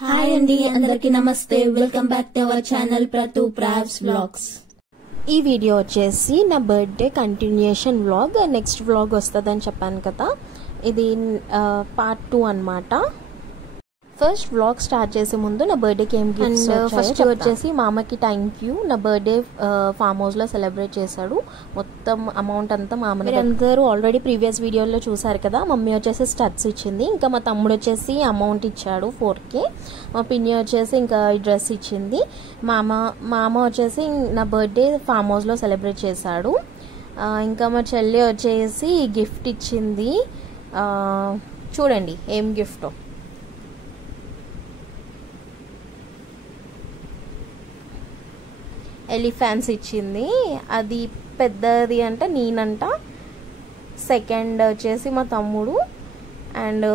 Hi అండి, అందరికీ నమస్తే. Welcome back to our channel ప్రతు ప్రావ్స్ వ్లాగ్స్. ఈ వీడియో వచ్చేసి నా birthday continuation vlog. Next vlog వస్తుందని చెప్పాను కదా, ఇది పార్ట్ 2 అన్నమాట. ఫస్ట్ వ్లాగ్ స్టార్ట్ చేసే ముందు నా బర్త్డేకి ఏం గిఫ్ట్స్ ఫస్ట్ వచ్చేసి మా అమ్మకి థ్యాంక్ యూ. నా బర్త్డే ఫామ్ హౌస్లో సెలబ్రేట్ చేశాడు. మొత్తం అమౌంట్ అంతా మా అమ్మని అందరూ ఆల్రెడీ ప్రీవియస్ వీడియోలో చూసారు కదా. మమ్మీ వచ్చేసి స్టడ్స్ ఇచ్చింది, ఇంకా మా తమ్ముడు వచ్చేసి అమౌంట్ ఇచ్చాడు 4K. మా పిన్ని వచ్చేసి ఇంకా డ్రెస్ ఇచ్చింది. మా అమ్మ వచ్చేసి నా బర్త్డే ఫామ్ హౌస్లో సెలబ్రేట్ చేశాడు. ఇంకా మా చెల్లి వచ్చేసి గిఫ్ట్ ఇచ్చింది. చూడండి ఏం గిఫ్టో. ఎలిఫాన్స్ ఇచ్చింది. అది పెద్దది అంట నేనంట, సెకండ్ వచ్చేసి మా తమ్ముడు, అండ్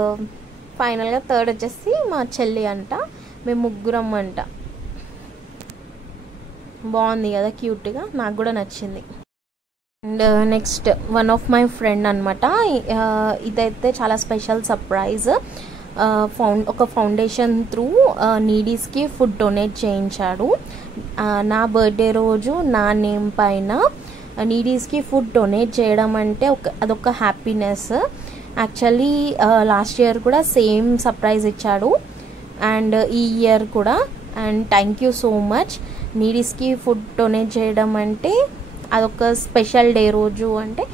ఫైనల్గా థర్డ్ వచ్చేసి మా చెల్లి అంట. మేము ముగ్గురం అంట. బాగుంది కదా, క్యూట్గా, నాకు కూడా నచ్చింది. And next one of my friend అనమాట. ఇదైతే చాలా స్పెషల్ సర్ప్రైజ్. ఒక ఫౌండేషన్ త్రూ నీడీస్కి ఫుడ్ డొనేట్ చేయించాడు. నా బర్త్డే రోజు నా నేమ్ పైన నీడీస్కి ఫుడ్ డొనేట్ చేయడం అంటే అదొక హ్యాపీనెస్. యాక్చువల్లీ లాస్ట్ ఇయర్ కూడా సేమ్ సర్ప్రైజ్ ఇచ్చాడు, అండ్ ఈ ఇయర్ కూడా. And thank you so much. నీడీస్కి ఫుడ్ డొనేట్ చేయడం అంటే అదొక స్పెషల్ డే రోజు అంటే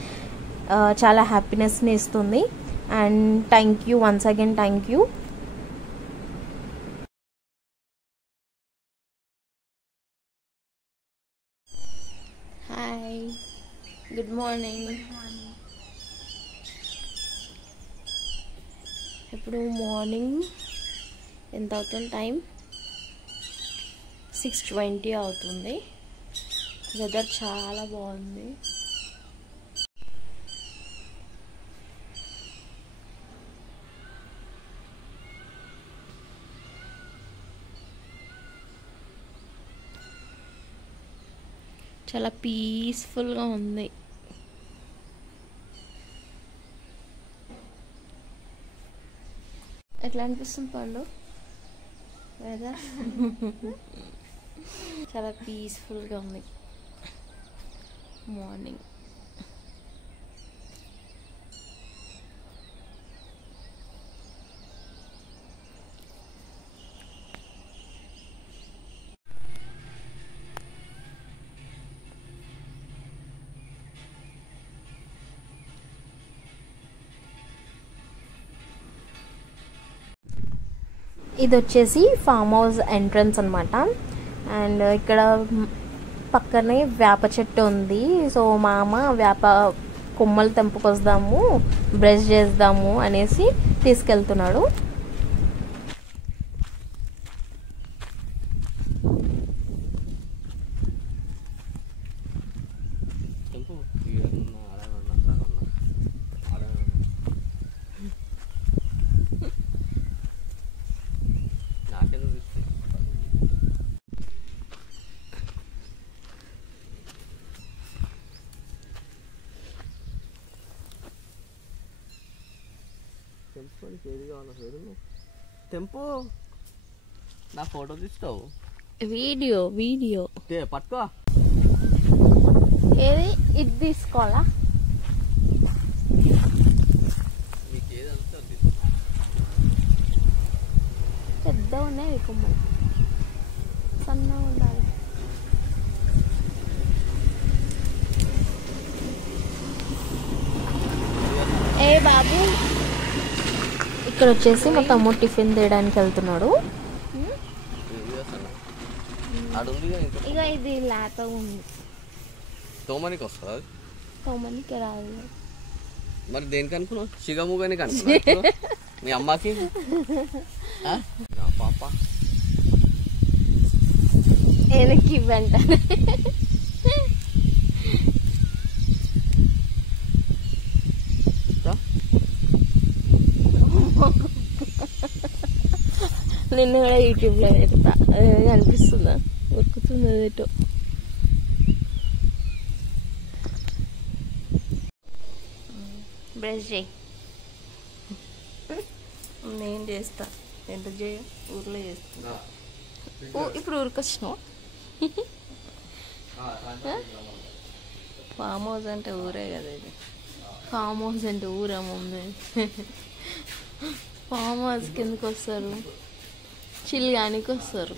చాలా హ్యాపీనెస్ని ఇస్తుంది. And thank you once again, thank you. Hi, good morning. ఇప్పుడు మార్నింగ్ ఎంత అవుతుంది టైం? 6:20 అవుతుంది. వెదర్ చాలా బాగుంది. చాలా పీస్ఫుల్గా ఉంది. ఎట్లా అనిపిస్తుంది పండు వెదర్? చాలా పీస్ఫుల్గా ఉంది మార్నింగ్. ఇది వచ్చేసి ఫామ్ హౌస్ ఎంట్రన్స్ అనమాట. అండ్ ఇక్కడ పక్కనే వేప చెట్టు ఉంది. సో మా అమ్మ వేప కొమ్మలు తెంపుకొస్తాము, బ్రష్ చేద్దాము అనేసి తీసుకెళ్తున్నాడు. తెంపు, నా ఫోటో తీస్తావు? వీడియో పట్టుకో. ఏది ఇది తీసుకోవాలా? పెద్ద ఉన్నాయి కొమ్మలు, సన్నగా ఉండాలి. ఏ బాబు, ఇక్కడ వచ్చేసి మా తమ్ముడు టిఫిన్ తీయడానికి వెళ్తున్నాడు. ఇక ఇది లేత ఉంది, తోమనికి వస్తా. తోమనికి రాదు. మరి దేనికి అనుకున్నావు? చిగముగానికి అనుకున్నావు మీ అమ్మకి? పాప ఏదకి ఇవ్వంట. నిన్న కూడా యూట్యూబ్లో పెడతా, అది అనిపిస్తుందా? ఉరుకుతుంది అదేటో. బ్రష్ చేయి. నేను చేస్తా. ఎందుకు చేయ ఊర్లో చేస్తా ఇప్పుడు ఊరికి వచ్చినావు ఫామ్ హౌస్ అంటే ఊరే కదా ఇది ఫామ్ హౌస్ అంటే ఊరా మమ్మీ ఫామ్ హౌస్కి ఎందుకు వస్తారు చిల్గానికి వస్తారు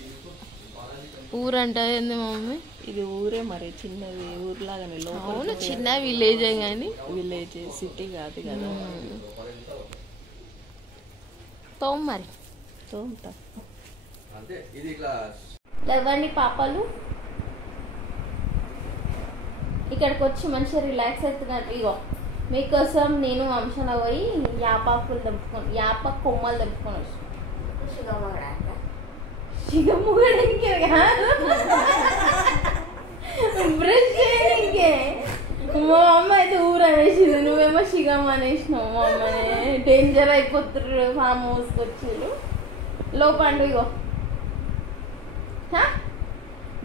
ఊరంటే ఏంది మమ్మీ ఇది ఊరే మరి చిన్నది ఊర్లాగానే అవును చిన్న విలేజే కానీ విలేజ్ సిటీ కాదు కదా తోం మరి తోముతా లేవండి పాపాలు ఇక్కడికి వచ్చి మంచిగా రిలాక్స్ అవుతున్నారు ఇగో మీకోసం నేను వంశన పోయి యాపాకులు తెంపుకొని యాప కొమ్మలు తెంపుకొని వచ్చాను శిగముగడానికి బ్రష్ చేయడానికే మా అమ్మ అయితే ఊరు అనేసింది నువ్వేమో శిగం అనేసినావు మా అమ్మనే డేంజర్ అయిపోతుర్రు ఫామ్ హౌస్కి వచ్చారు లోపండు ఇగో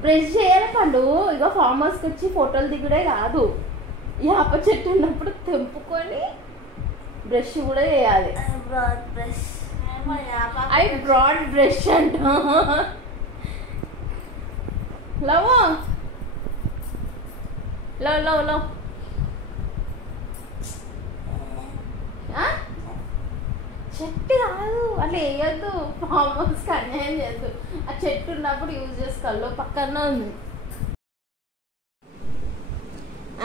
బ్రష్ చేయాలి పండు ఇగో ఫామ్ హౌస్కి వచ్చి ఫోటోలు దిగుడే కాదు యాప చెట్టు ఉన్నప్పుడు తెంపుకొని బ్రష్ కూడా చేయాలి అవి బ్రాడ్ బ్రష్ అంట లవ్ లవ్ లవ్ లవ్ చెట్టు కాదు అట్లా వేయద్దు ఫామ్ హౌస్కి అన్యాయం చేయద్దు ఆ చెట్టు ఉన్నప్పుడు యూజ్ చేసుకోవాలి పక్కన ఉంది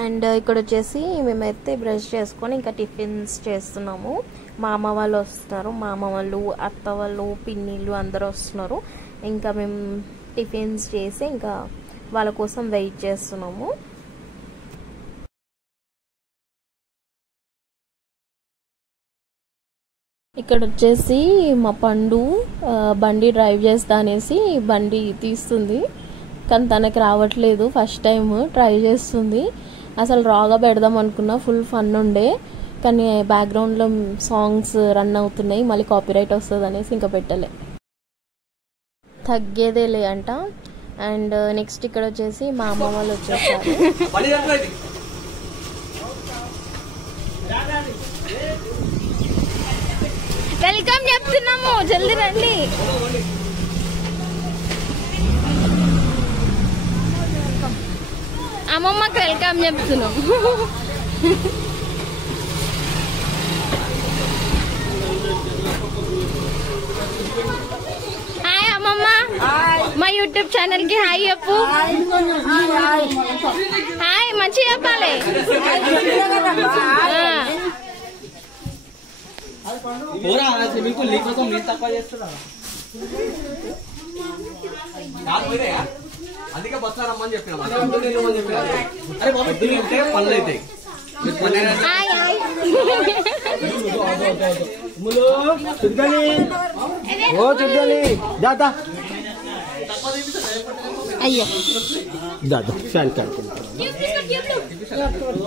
అండ్ ఇక్కడ వచ్చేసి మేమైతే బ్రష్ చేసుకొని ఇంకా టిఫిన్స్ చేస్తున్నాము మా అమ్మ వాళ్ళు వస్తున్నారు మా అమ్మ వాళ్ళు అత్త వాళ్ళు పిన్నిళ్ళు అందరూ వస్తున్నారు ఇంకా మేము టిఫిన్స్ చేసి ఇంకా వాళ్ళ కోసం వెయిట్ చేస్తున్నాము ఇక్కడ వచ్చేసి మా పండు బండి డ్రైవ్ చేస్తా అనేసి బండి తీస్తుంది కానీ తనకి రావట్లేదు ఫస్ట్ టైం ట్రై చేస్తుంది అసలు రాగా పెడదాం అనుకున్నా ఫుల్ ఫన్ ఉండే కానీ బ్యాక్గ్రౌండ్లో సాంగ్స్ రన్ అవుతున్నాయి మళ్ళీ కాపీరైట్ వస్తుంది అనేసి ఇంకా పెట్టలే తగ్గేదేలే అంట అండ్ నెక్స్ట్ ఇక్కడ వచ్చేసి మా అమ్మ వాళ్ళు వచ్చేసారు వెల్కమ్ చెప్తున్నాము జల్దీ రండి అమ్మమ్మకి వెల్కమ్ చెప్తున్నాం హాయ్ అమ్మమ్మ మా యూట్యూబ్ ఛానల్ కి హాయ్ చెప్పు హాయ్ మంచిగా చెప్పాలి అందుకే బస్తా రమ్మని చెప్పిన పనులు అవుతాయి అయ్యో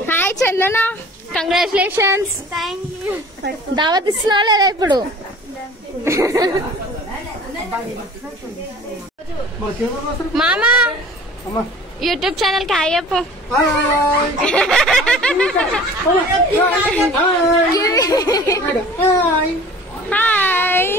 హాయ్ చందన కంగ్రాచులేషన్స్ దావత్ ఇస్తున్నావా లేదా ఇప్పుడు మామా యూట్యూబ్ ఛానల్ కి హాయ్ చెప్పు హాయ్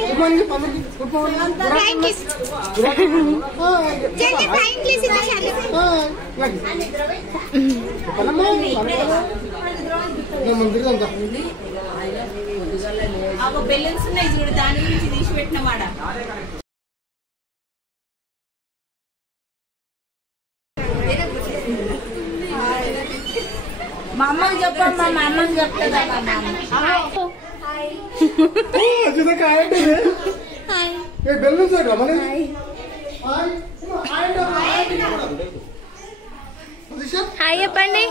బెలూన్స్ ఉన్నాయి చూడు దాని గురించి తీసి పెట్టినమాట మా అమ్మకి చెప్పమ్మా మా అమ్మకి చెప్తా హాయ్ చెప్పండి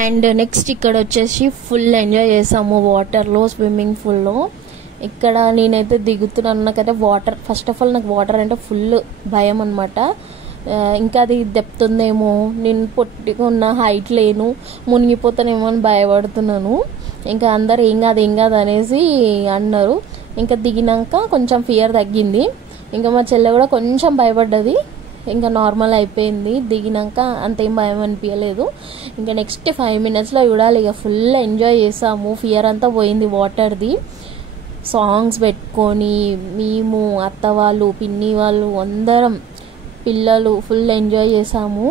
అండ్ నెక్స్ట్ ఇక్కడ వచ్చేసి ఫుల్ ఎంజాయ్ చేసాము వాటర్లో స్విమ్మింగ్ పూల్లో ఇక్కడ నేనైతే దిగుతున్నాను నాకైతే వాటర్ ఫస్ట్ ఆఫ్ ఆల్ నాకు వాటర్ అంటే ఫుల్ భయం అనమాట ఇంకా అది డెప్త్ ఉందేమో నేను పొట్టిగా ఉన్న హైట్ లేను మునిగిపోతానేమో అని భయపడుతున్నాను ఇంకా అందరు ఏం కాదు అనేసి అన్నారు ఇంకా దిగినాక కొంచెం ఫియర్ తగ్గింది ఇంకా మా చెల్లె కూడా కొంచెం భయపడ్డది ఇంకా నార్మల్ అయిపోయింది దిగినాక అంతేం భయం అనిపించలేదు ఇంకా నెక్స్ట్ 5 minutesలో చూడాలి ఇక ఫుల్ ఎంజాయ్ చేసాము ఫియర్ అంతా పోయింది వాటర్ది సాంగ్స్ పెట్టుకొని మేము అత్త వాళ్ళు పిన్ని వాళ్ళు అందరం పిల్లలు ఫుల్ ఎంజాయ్ చేసాము.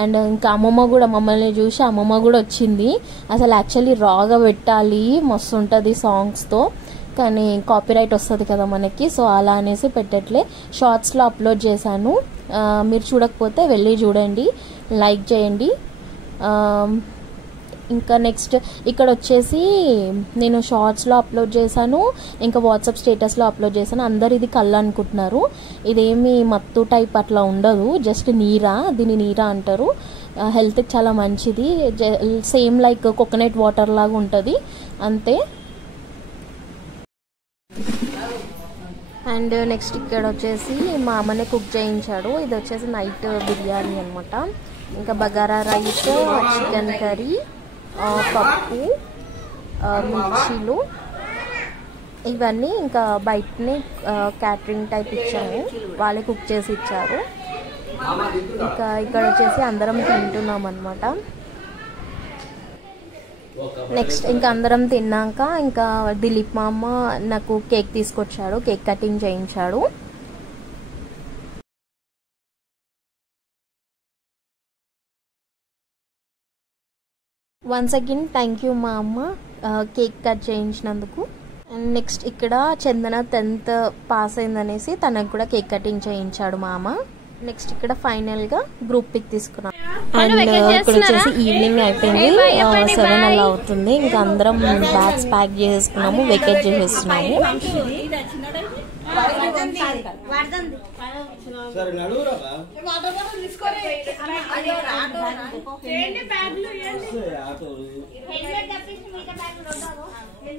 అండ్ ఇంకా అమ్మమ్మ కూడా మమ్మల్ని చూసి అమ్మమ్మ కూడా వచ్చింది. అసలు యాక్చువల్లీ రాగా పెట్టాలి, మస్తు ఉంటుంది సాంగ్స్తో, కానీ కాపీరైట్ వస్తుంది కదా మనకి, సో అలా అనేసి పెట్టట్లే. షార్ట్స్లో అప్లోడ్ చేశాను, మీరు చూడకపోతే వెళ్ళి చూడండి, లైక్ చేయండి. ఇంకా నెక్స్ట్ ఇక్కడ వచ్చేసి నేను షార్ట్స్లో అప్లోడ్ చేశాను, ఇంకా వాట్సాప్ స్టేటస్లో అప్లోడ్ చేశాను. అందరు ఇది కళ్ళు అనుకుంటున్నారు, ఇదేమి మత్తు టైప్ అట్లా ఉండదు, జస్ట్ నీరా, దీన్ని నీరా అంటారు. హెల్త్కి చాలా మంచిది, సేమ్ లైక్ కోకోనట్ వాటర్ లాగా ఉంటుంది అంతే. అండ్ నెక్స్ట్ ఇక్కడ వచ్చేసి మా అమ్మనే కుక్ చేయించాడు. ఇది వచ్చేసి నైట్ బిర్యానీ అనమాట. ఇంకా బగారా రైస్, చికెన్ కర్రీ, పప్పు, మిర్చీలు, ఇవన్నీ ఇంకా బయటనే క్యాటరింగ్ టైప్ ఇచ్చాము, వాళ్ళే కుక్ చేసి ఇచ్చారు. ఇంకా ఇక్కడ వచ్చేసి అందరం తింటున్నాం అనమాట. నెక్స్ట్ ఇంకా అందరం తిన్నాక ఇంకా దిలీప్ మామ నాకు కేక్ తీసుకొచ్చాడు, కేక్ కటింగ్ చేయించాడు. వన్స్ అగైన్ థ్యాంక్ యూ మా అమ్మ కేక్ కట్ చేయించినందుకు. అండ్ నెక్స్ట్ ఇక్కడ చందన 10th పాస్ అయిందనేసి తనకు కూడా కేక్ కటింగ్ చేయించాడు మా అమ్మ. నెక్స్ట్ ఇక్కడ ఫైనల్ గా గ్రూప్ పిక్ తీసుకున్నాం. అండ్ ఇక్కడ వచ్చేసి ఈవినింగ్ అయిపోయింది, 7 అలా అవుతుంది. ఇంకా అందరం బ్యాగ్స్ ప్యాక్ చేసేసుకున్నాము, వెకేట్ చేసేస్తున్నాము.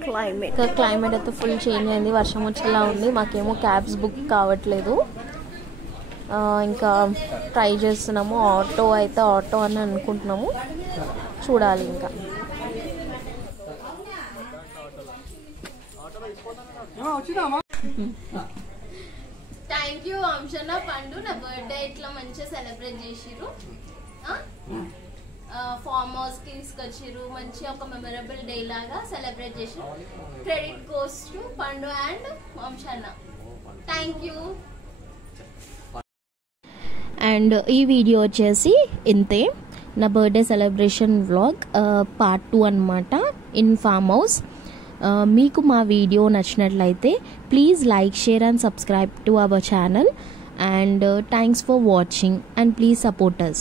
క్లైమేట్ అయితే ఫుల్ చేంజ్ అయింది, వర్షం వచ్చేలా ఉంది. మాకేమో క్యాబ్స్ బుక్ కావట్లేదు, ఇంకా ట్రై చేస్తున్నాము. ఆటో అని అనుకుంటున్నాము, చూడాలి ఇంకా. థ్యాంక్ యూ వంశన్న, పండు నా బర్త్డే ఇట్లా మంచిగా సెలబ్రేట్ చేసిర్రు, ఫామ్ హౌస్ కి తీసుకొచ్చిర్రు, మంచిగా ఒక మెమరబుల్ డే లాగా సెలబ్రేట్ చేసిర్రు. క్రెడిట్ గోస్ టు పండు అండ్ వంశన్న, థ్యాంక్ యూ. అండ్ ఈ వీడియో వచ్చేసి ఇంతే, నా బర్త్డే సెలబ్రేషన్ వ్లాగ్ పార్ట్ 2 అనమాట, ఇన్ ఫామ్ హౌస్. మీకు మా వీడియో నచ్చినట్లయితే please like, share and subscribe to our channel. And thanks for watching and please support us.